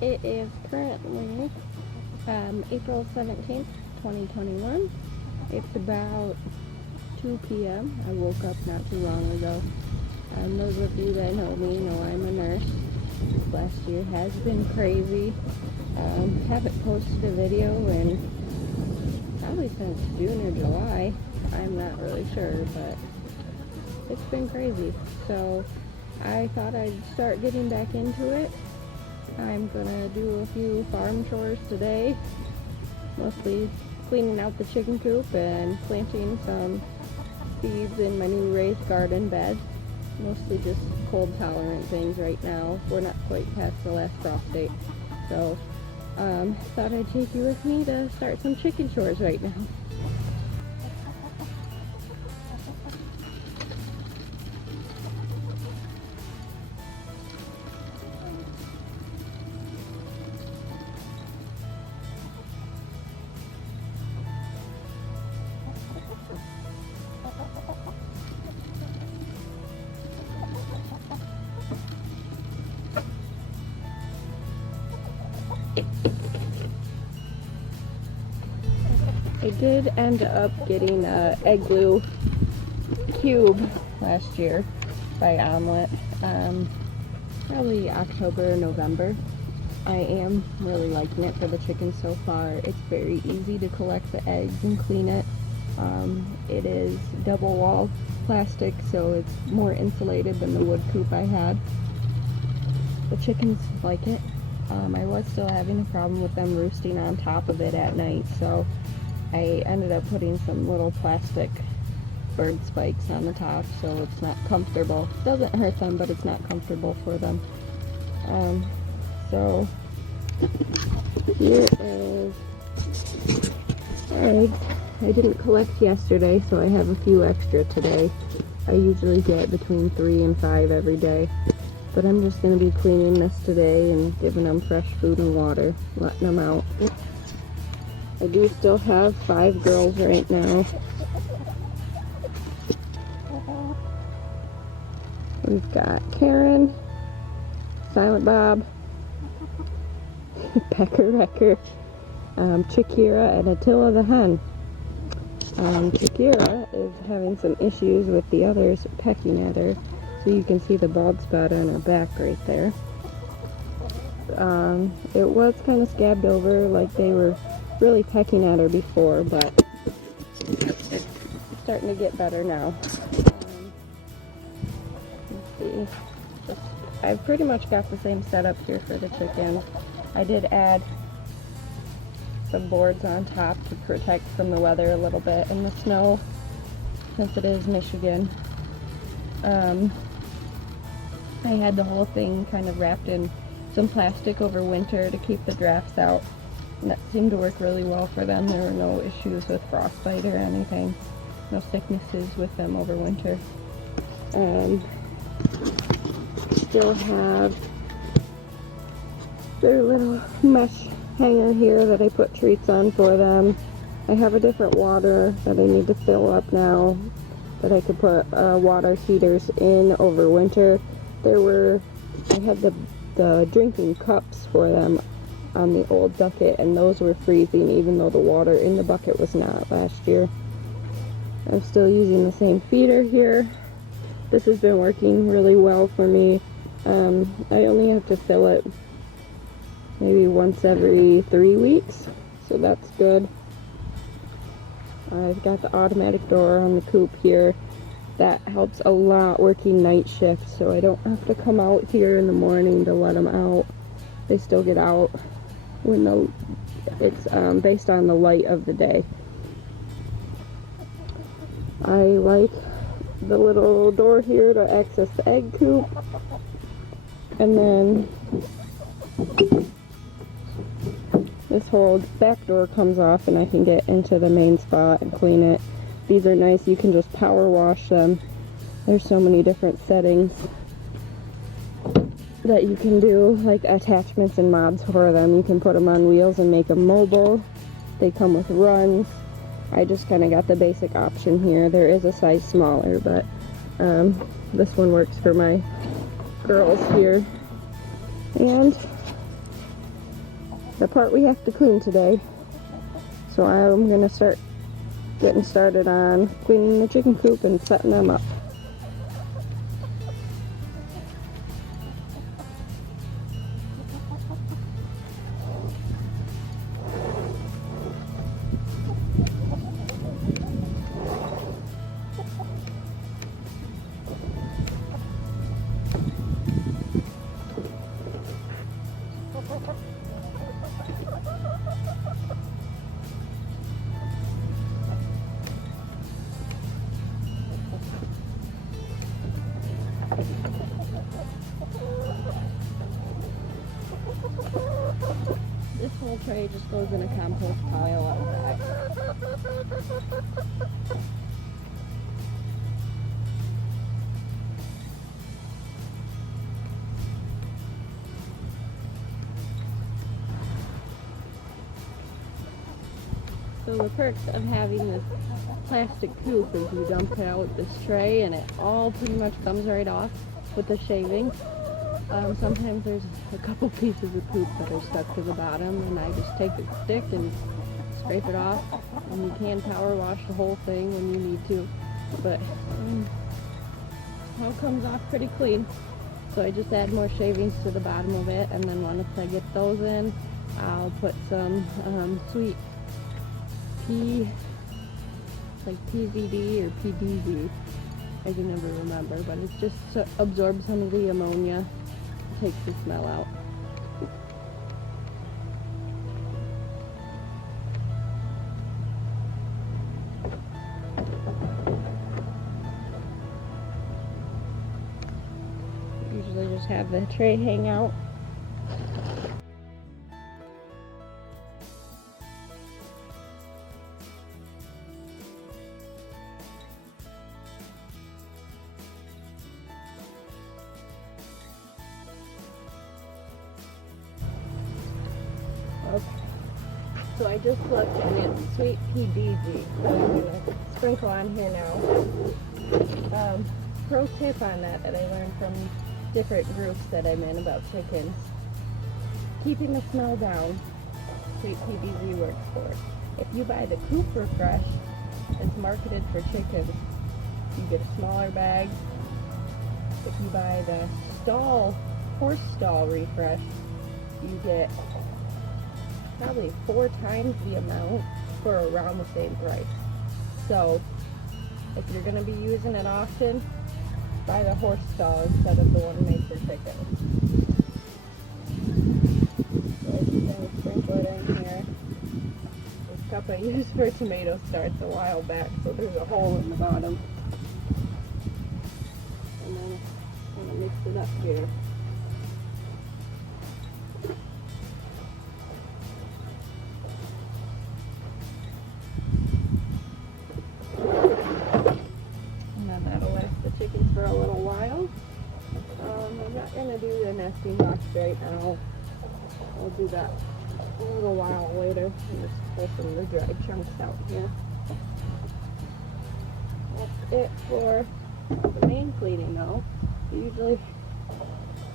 It is currently April 17th, 2021. It's about 2 p.m. I woke up not too long ago. Those of you that know me know I'm a nurse. Last year has been crazy. Haven't posted a video in probably since June or July. I'm not really sure, but it's been crazy. So I thought I'd start getting back into it. I'm gonna do a few farm chores today, mostly cleaning out the chicken coop and planting some seeds in my new raised garden bed. Mostly just cold tolerant things right now. We're not quite past the last frost date. So thought I'd take you with me to start some chicken chores right now. I did end up getting an egg glue cube last year by Omelet, probably October or November. I am really liking it for the chicken so far. It's very easy to collect the eggs and clean it. It is double wall plastic, so it's more insulated than the wood coop I had. The chickens like it. I was still having a problem with them roosting on top of it at night, so I ended up putting some little plastic bird spikes on the top so it's not comfortable. It doesn't hurt them, but it's not comfortable for them. So here is eggs. I didn't collect yesterday, so I have a few extra today. I usually get between 3 and 5 every day. But I'm just going to be cleaning this today and giving them fresh food and water, letting them out. I do still have 5 girls right now. We've got Karen, Silent Bob, Pecker Wrecker, Chikira, and Attila the hen. Chikira is having some issues with the others pecking at her, so you can see the bald spot on her back right there. It was kind of scabbed over, like they were really pecking at her before, but it's starting to get better now. Let's see. I've pretty much got the same setup here for the chickens. I did add some boards on top to protect from the weather a little bit and the snow, since it is Michigan. I had the whole thing kind of wrapped in some plastic over winter to keep the drafts out, and that seemed to work really well for them. There were no issues with frostbite or anything, no sicknesses with them over winter. Still have their little mesh hanger here that I put treats on for them. I have a different water that I need to fill up now that I could put water heaters in over winter. I had the drinking cups for them on the old bucket, and those were freezing even though the water in the bucket was not last year. I'm still using the same feeder here. This has been working really well for me. I only have to fill it maybe once every 3 weeks, so that's good. I've got the automatic door on the coop here. That helps a lot working night shift, so I don't have to come out here in the morning to let them out. They still get out when it's based on the light of the day. I like the little door here to access the egg coop, and then this whole back door comes off and I can get into the main spot and clean it. These are nice, you can just power wash them. There's so many different settings that you can do, like attachments and mods for them. You can put them on wheels and make them mobile. They come with runs. I just kind of got the basic option here. There is a size smaller, but this one works for my girls here. And the part we have to clean today. So I'm gonna start getting started on cleaning the chicken coop and setting them up. This whole tray just goes in a compost pile out back. So the perks of having this plastic coop is you dump it out with this tray and it all pretty much comes right off with the shavings. Sometimes there's a couple pieces of poop that are stuck to the bottom, and I just take a stick and scrape it off, and you can power wash the whole thing when you need to, but it all comes off pretty clean. So I just add more shavings to the bottom of it, and then once I get those in, I'll put some sweet pea, like PZD or PDZ, I can never remember, but it's just to absorb some of the ammonia, takes the smell out. Usually just have the tray hang out. Okay. So I just looked and it's sweet PDZ. So I'm going to sprinkle on here now. Pro tip on that I learned from different groups that I'm in about chickens. Keeping the smell down, sweet PDZ works for. If you buy the Coop Refresh, it's marketed for chickens. You get a smaller bag. If you buy the horse stall refresh, you get probably 4 times the amount for around the same price. So if you're going to be using it often, buy the horse stall instead of the one made for chickens. So I'm just going to sprinkle it in here. This cup I used for tomato starts a while back, so there's a hole in the bottom. And then I'm going to mix it up here. Chickens for a little while. I'm not going to do the nesting box right now. I'll do that a little while later and just pull some of the dried chunks out here. That's it for the main cleaning though.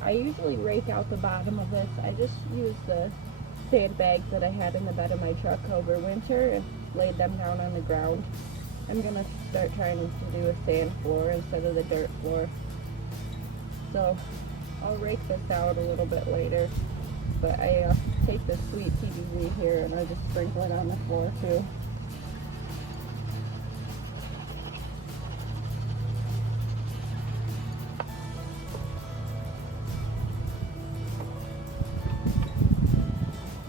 I usually rake out the bottom of this. I just use the sandbags that I had in the bed of my truck over winter and laid them down on the ground. I'm going to start trying to do a sand floor instead of the dirt floor. So I'll rake this out a little bit later. But I take the sweet PDZ here and I just sprinkle it on the floor too.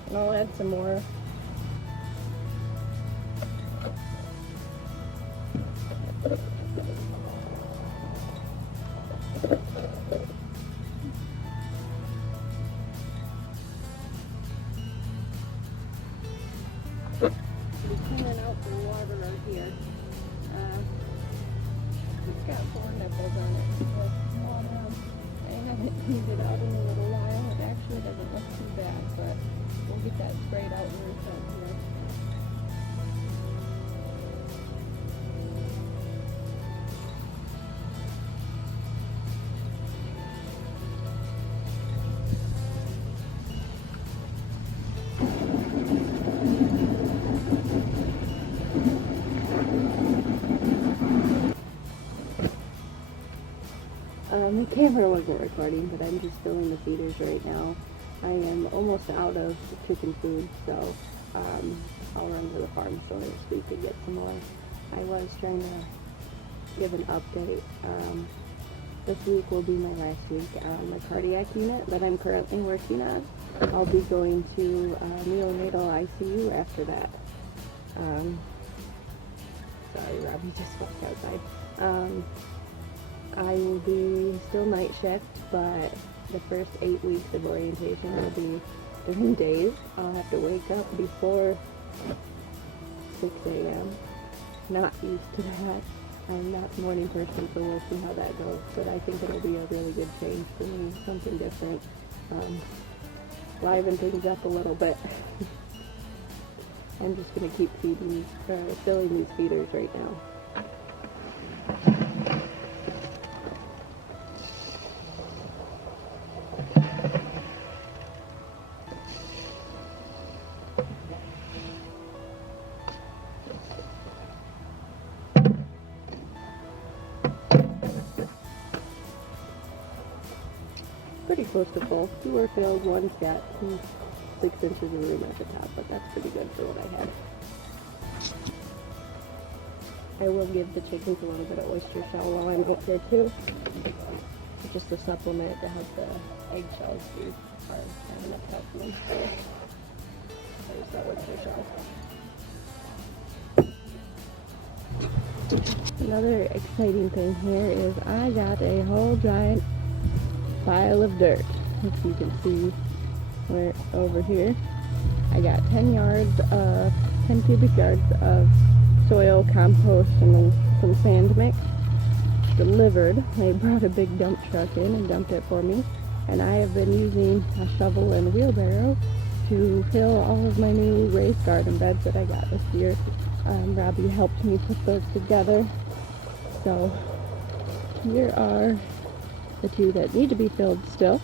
And I'll add some more. Cleaning out the water right here. It's got 4 nipples on it. I haven't cleaned it out in a little while. It actually doesn't look too bad, but we'll get that sprayed out when we're done here. camera wasn't recording, but I'm just filling the feeders right now. I am almost out of chicken food, so I'll run to the farm store this week to get some more. I was trying to give an update. This week will be my last week on the cardiac unit that I'm currently working on. I'll be going to neonatal ICU after that. Sorry, Robbie just walked outside. I will be still night shift, but the first 8 weeks of orientation will be during days. I'll have to wake up before 6 a.m. Not used to that. I'm not a morning person, so we'll see how that goes. But I think it'll be a really good change for me, something different. Liven things up a little bit. I'm just going to keep filling these feeders right now. Pretty close to full. 2 are filled, one's got 6 inches of room at the top, but that's pretty good for what I had. I will give the chickens a little bit of oyster shell while I'm out there too, just a supplement to help the eggshells be hard. I have enough calcium. There's that oyster shell. Another exciting thing here is I got a whole giant pile of dirt. If you can see where over here, I got 10 cubic yards of soil, compost, and some sand mix delivered. They brought a big dump truck in and dumped it for me, and I have been using a shovel and a wheelbarrow to fill all of my new raised garden beds that I got this year. Robbie helped me put those together. So here are the 2 that need to be filled still.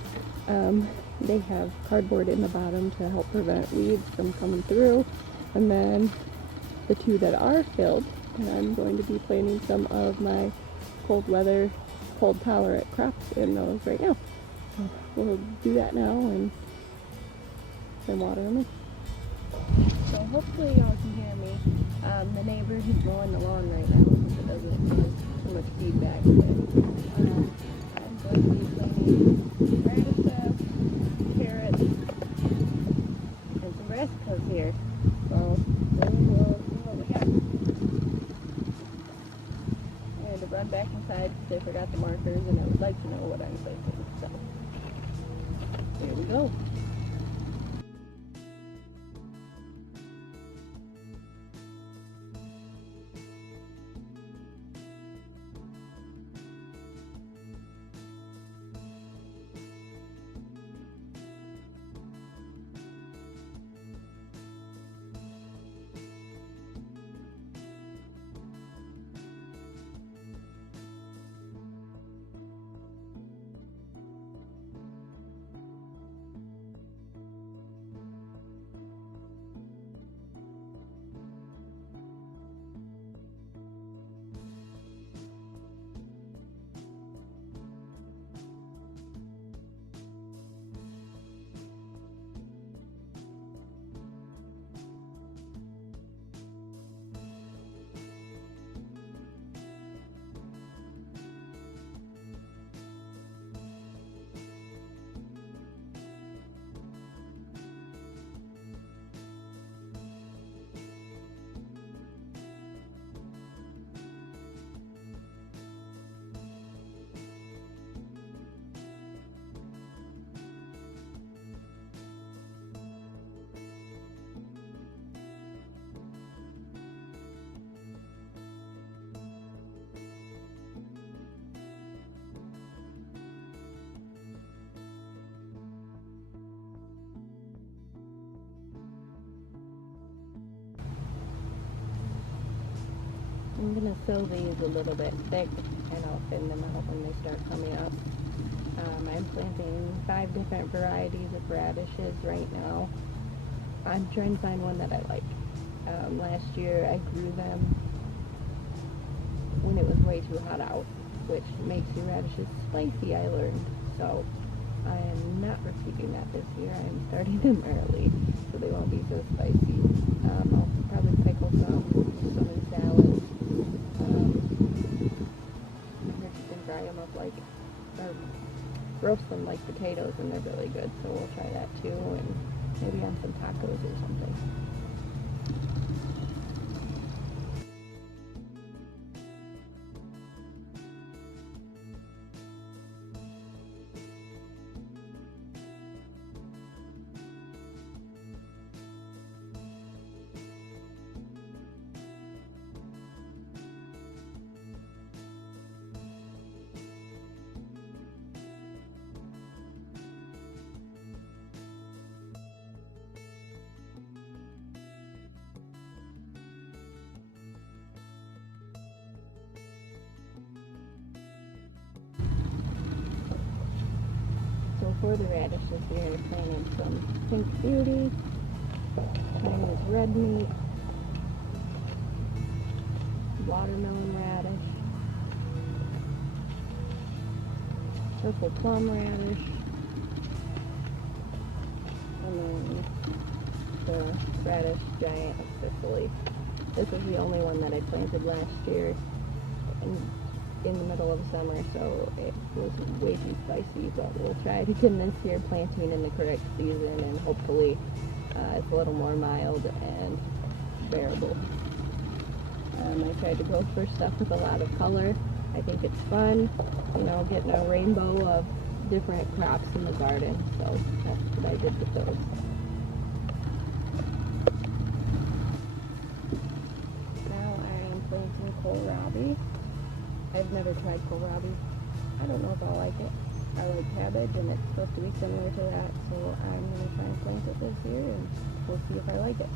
They have cardboard in the bottom to help prevent weeds from coming through. And then the 2 that are filled, and I'm going to be planting some of my cold tolerant crops in those right now. So we'll do that now and then water them in. So hopefully y'all can hear me. The neighbor, he's mowing the lawn right now, so it doesn't have too much feedback. I'm going to be planting radishes, carrots, and some brassicas here. So then we'll see what we got. I had to run back inside because I forgot the markers, and I would like to know what I'm planting. So here we go. I'm going to sew these a little bit thick, and I'll thin them out when they start coming up. I'm planting 5 different varieties of radishes right now. I'm trying to find one that I like. Last year I grew them when it was way too hot out, which makes your radishes spicy, I learned. So I am not repeating that this year. I am starting them early, so they won't be so spicy. I'll probably pickle some in salad. I heard you can dry them up like, or roast them like potatoes, and they're really good. So we'll try that too, and maybe on some tacos or something. So for the radishes, we are planting some pink beauty, Chinese red meat, watermelon radish, purple plum radish, and then the radish giant of Sicily. This was the only one that I planted last year in the middle of summer, so it was way too spicy, but we'll try it again this year, planting in the correct season, and hopefully it's a little more mild and bearable. I tried to go for stuff with a lot of color. I think it's fun, you know, getting a rainbow of different crops in the garden, so that's what I did with those. Now I am planting kohlrabi. I've never tried kohlrabi. I don't know if I'll like it. I like cabbage, and it's supposed to be similar to that, so I'm going to try and plant it this year, and we'll see if I like it.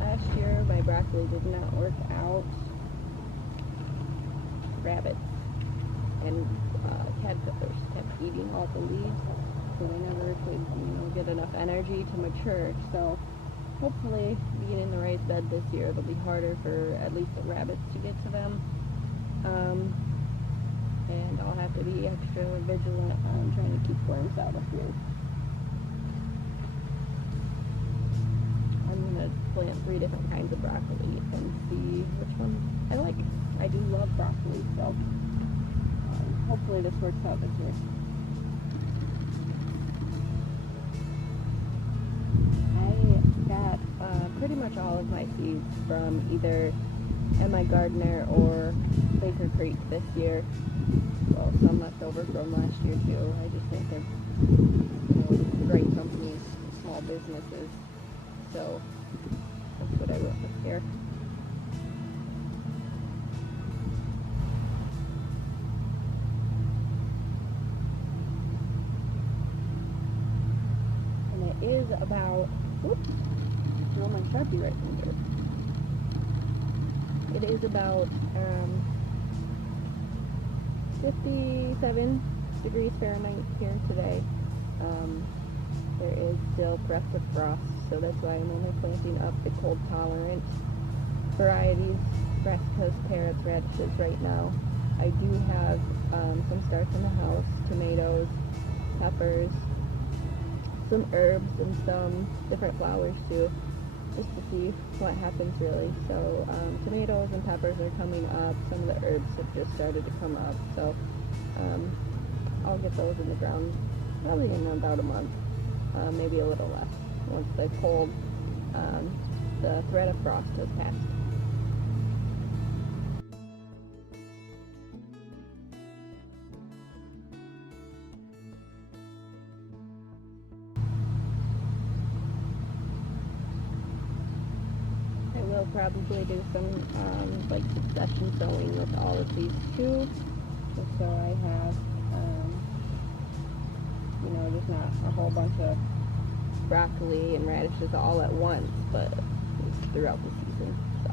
Last year, my broccoli did not work out. Rabbits and caterpillars kept eating all the leaves, so they never could, get enough energy to mature. So hopefully, being in the raised bed this year, it'll be harder for at least the rabbits to get to them. And I'll have to be extra vigilant on trying to keep worms out of here. I'm going to plant 3 different kinds of broccoli and see which one I like. I do love broccoli, so hopefully this works out this year. I got pretty much all of my seeds from either M.I. Gardner or Baker Creek this year. Well, some left over from last year too. I just think they're great companies, small businesses. So that's what I went with here. And it is about, whoops, throw my Sharpie right in here. It is about 57 degrees Fahrenheit here today. There is still breath of frost, so that's why I'm only planting up the cold tolerant varieties, brassicas, carrots, radishes right now. I do have some starts in the house, tomatoes, peppers, some herbs, and some different flowers too, just to see what happens really. So tomatoes and peppers are coming up. Some of the herbs have just started to come up, so I'll get those in the ground probably in about a month, maybe a little less, once the cold, the threat of frost has passed. I will probably do some like succession sowing with all of these too, just so I have just not a whole bunch of broccoli and radishes all at once, but it's throughout the season. So.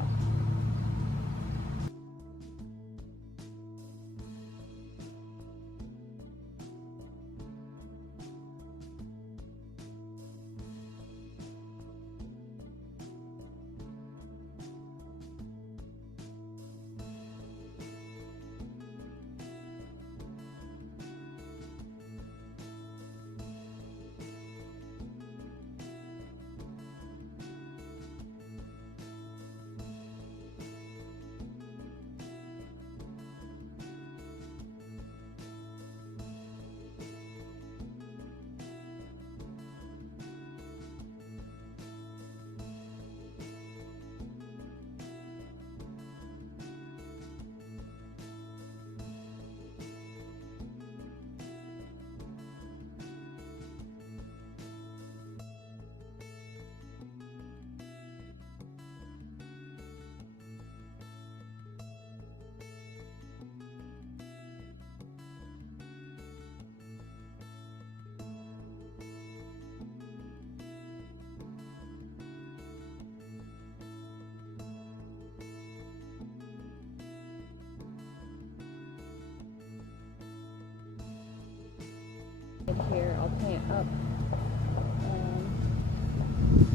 Here I'll plant up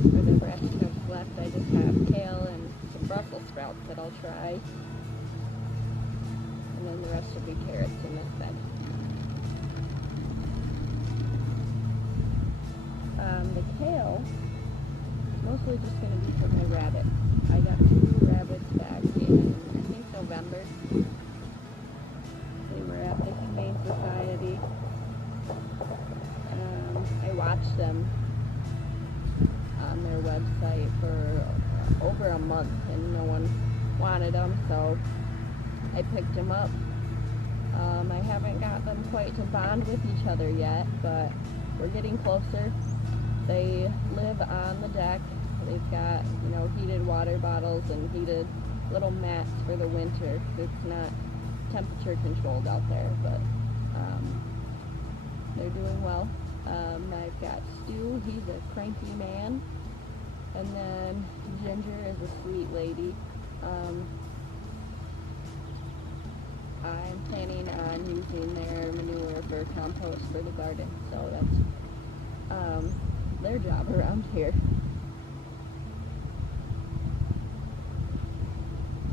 for the rest that's left. I just have kale and some Brussels sprouts that I'll try, and then the rest will be carrots in this bed. The kale is mostly just going to be for my rabbit. I got 2 rabbits back in, I think, November. They were at the Humane Society. I watched them on their website for over a month and no one wanted them, so I picked them up. I haven't got them quite to bond with each other yet, but we're getting closer. They live on the deck. They've got, heated water bottles and heated little mats for the winter. It's not temperature controlled out there, but they're doing well. I've got Stu, he's a cranky man, and then Ginger is a sweet lady. I'm planning on using their manure for compost for the garden, so that's their job around here.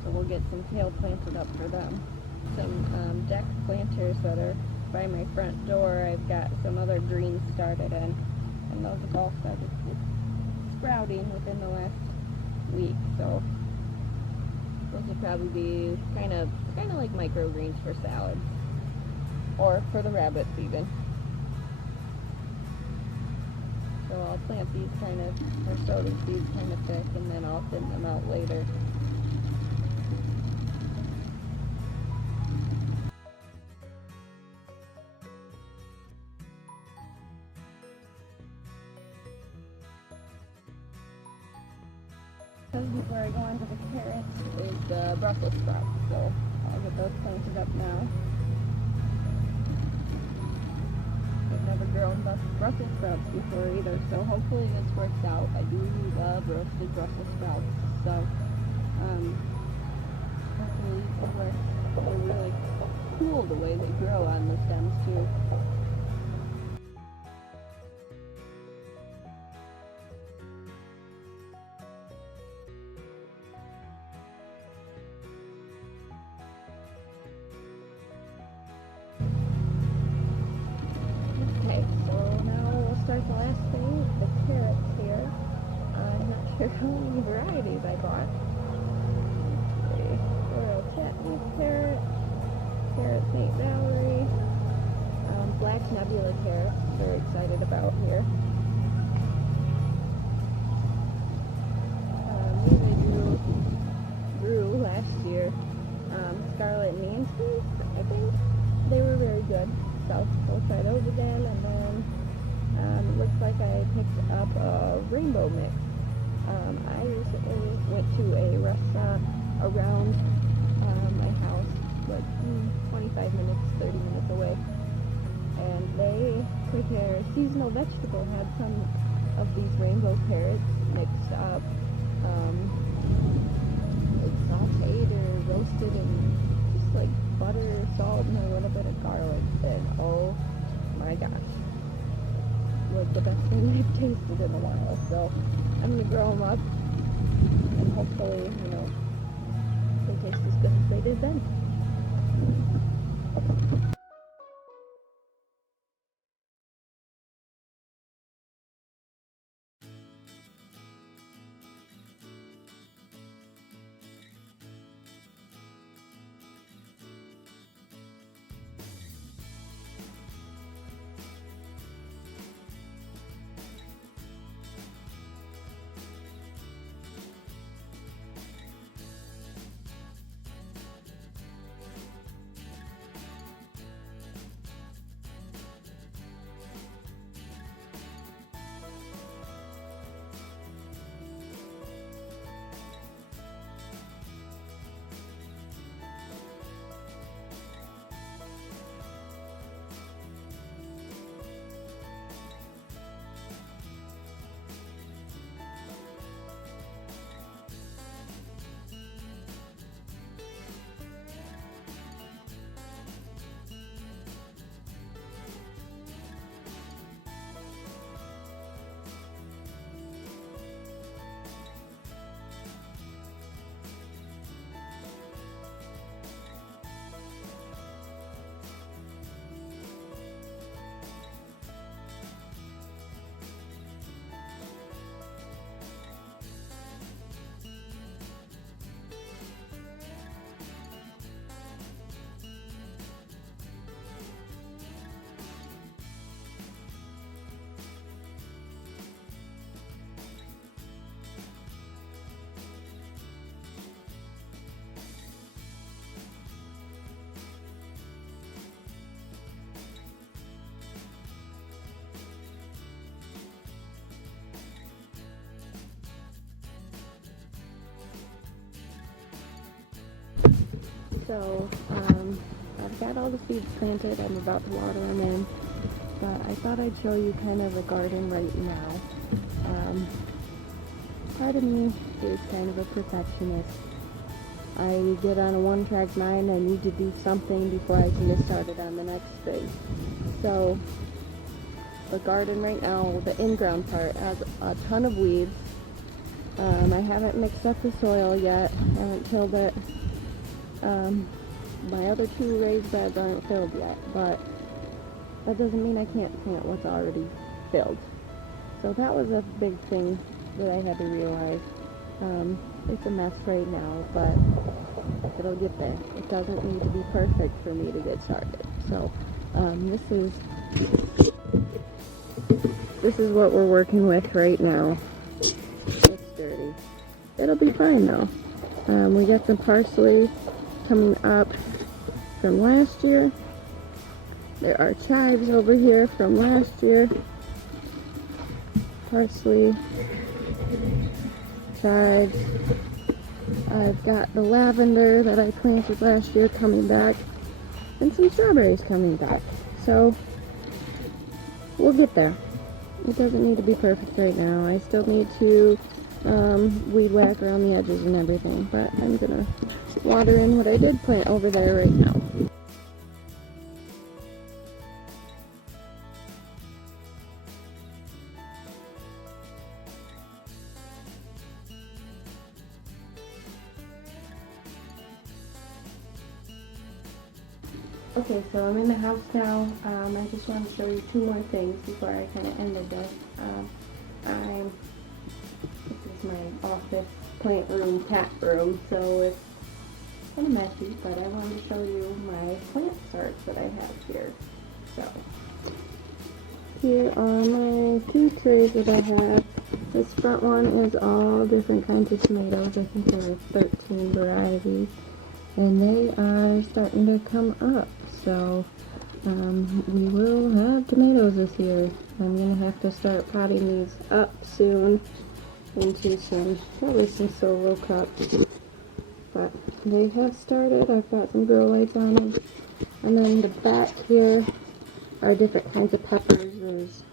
So we'll get some kale planted up for them. Some deck planters that are by my front door. I've got some other greens started in, and those have all started sprouting within the last week, so those will probably be kind of like microgreens for salads, or for the rabbits even. So I'll plant these or sow these seeds kind of thick, and then I'll thin them out later. Before I go on to the carrots is the Brussels sprouts, so I'll get those planted up now. I've never grown Brussels sprouts before either, so hopefully this works out. I do love roasted Brussels sprouts, so hopefully these will work. They're really cool the way they grow on the stems too. The last thing, the carrots here. I'm not sure how many varieties I bought. Royal Chutney carrot, carrot St. Valerie, black nebula carrot. Very excited about here. These grew last year. Scarlet Nancy's, I think. They were very good. So we'll try those again, and then it looks like I picked up a rainbow mix. I recently went to a restaurant around my house, like 25 minutes, 30 minutes away, and they prepare seasonal vegetable, had some of these rainbow carrots mixed up, like sauteed or roasted in just like butter, salt, and a little bit of garlic. And oh my gosh, was the best thing I've tasted in a while. So I'm gonna grow them up, and hopefully, they taste as good as they did then. So, I've got all the seeds planted. I'm about to water them in, but I thought I'd show you kind of the garden right now. Part of me is kind of a perfectionist. I get on a one-track mind. I need to do something before I can get started on the next thing. So, the garden right now, the in-ground part, has a ton of weeds. I haven't mixed up the soil yet. I haven't tilled it. My other 2 raised beds aren't filled yet, but that doesn't mean I can't plant what's already filled. So that was a big thing that I had to realize. It's a mess right now, but it'll get there. It doesn't need to be perfect for me to get started. So this is what we're working with right now. It's dirty. It'll be fine though. We got some parsley coming up from last year. There are chives over here from last year. Parsley, chives. I've got the lavender that I planted last year coming back, and some strawberries coming back. So we'll get there. It doesn't need to be perfect right now. I still need to weed whack around the edges and everything, but I'm gonna water in what I did plant over there right now. Okay, so I'm in the house now. I just want to show you 2 more things before I kind of ended this. This is my office, plant room, cat room, so it's kind of messy, but I wanted to show you my plant starts that I have here. So, here are my 2 trays that I have. This front one is all different kinds of tomatoes. I think there are 13 varieties, and they are starting to come up. So, we will have tomatoes this year. I'm going to have to start potting these up soon into probably some solo cups. But they have started. I've got some grow lights on them. And then the back here are different kinds of peppers. There's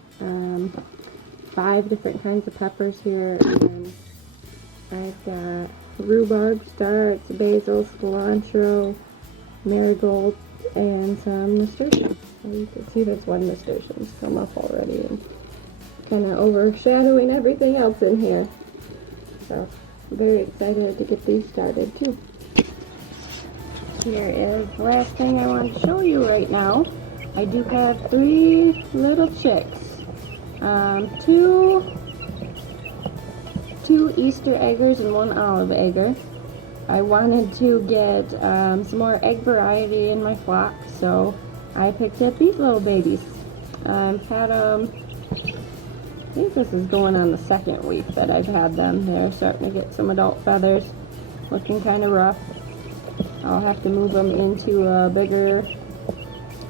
5 different kinds of peppers here, and I've got rhubarb, starts, basil, cilantro, marigold, and some nasturtiums. So you can see there's one nasturtium's come up already and kind of overshadowing everything else in here. So I'm very excited to get these started too. Here is the last thing I want to show you right now. I do have 3 little chicks. Two Easter eggers and 1 olive egger. I wanted to get some more egg variety in my flock, so I picked up these little babies. I've had them, I think this is going on the 2nd week that I've had them. They're starting to get some adult feathers, looking kind of rough. I'll have to move them into a bigger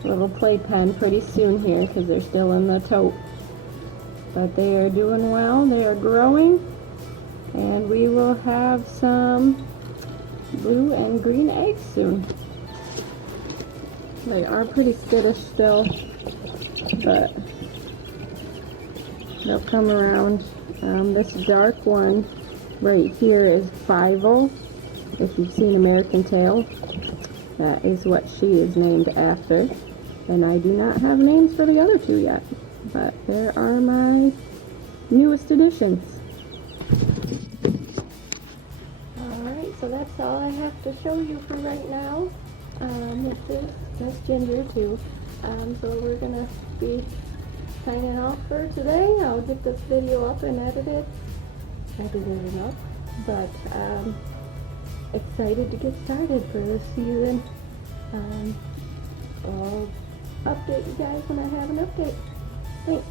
little playpen pretty soon here because they're still in the tote. But they are doing well, they are growing, and we will have some blue and green eggs soon. They are pretty skittish still, but they'll come around. This dark one right here is Fivel. If you've seen American Tail, that is what she is named after. And I do not have names for the other 2 yet, but there are my newest additions. Alright, so that's all I have to show you for right now. That's Ginger too. So we're going to be signing off for today. I'll get this video up and edited enough, but excited to get started for this season. I'll update you guys when I have an update. Thanks.